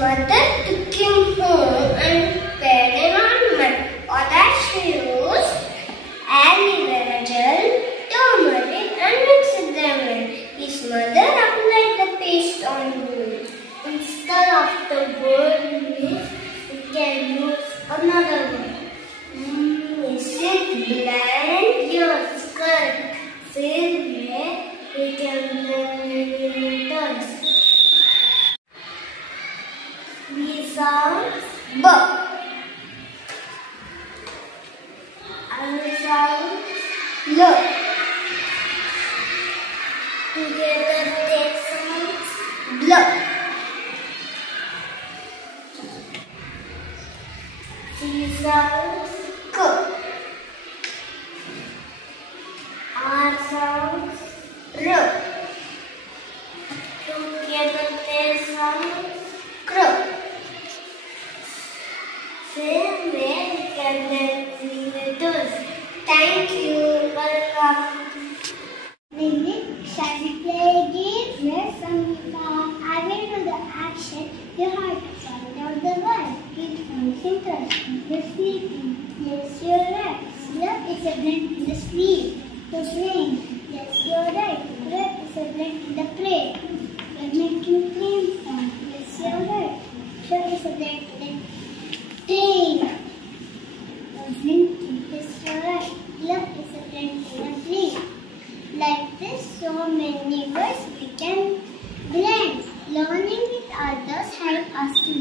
mother took him home and prepared an ornament. For that she used aloe vera gel, turmeric and mixed them in. His mother applied the paste on wound. Instead of the word leaf, we can use another word. Is it blend? Yes, correct. Same way we can blend many letters. We sound B. I sound L. Together they sound bl. C sounds K. R sounds R. Together they sound Kr. Same way we can blend letters. Thank you. Welcome. Shall we play a game? Yes, Samhita. I will do the action. You have to find out the word. It sounds interesting. The sleeping. Yes, you're right. Love is a blend in the sleep. The playing. Yes, you're right. Rep is a blend in the play. The making clean sound. Yes, you're right. Show is a blend in the playing. The blinking. Yes, you're right. Love is a blend in the play. Like this, so many words we can blend. Learning with others help us to